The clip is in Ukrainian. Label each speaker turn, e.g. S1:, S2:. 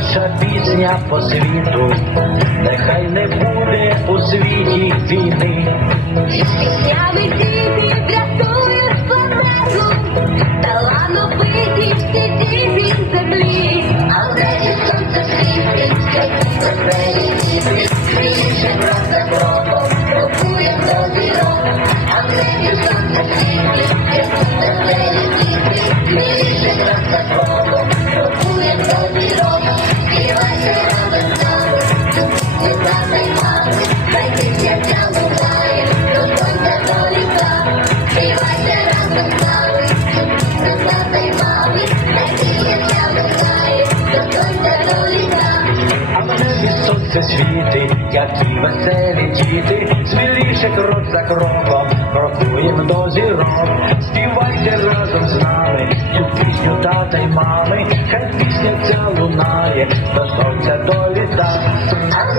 S1: наша пісня по світу, нехай не буде у світі війни.
S2: Піснями діти врятують планету, талановиті всі діти землі. А в небі сонце світить, як веселі до зірок. А в небі сонце світить, як веселі діти, до зірок. Співайте разом з нами, не затаймали, хай пісня ця лунає, до сонця до літа. Разом з нами, не затаймали, хай пісня ця лунає, до сонця до літа.
S1: А в небі сонце світить, як і веселі діти, сміліше крок за кроком, крокуєм до зірок. Співайте разом з нами, цю пісню тата й мами, лунає, до сонця до літа.
S2: А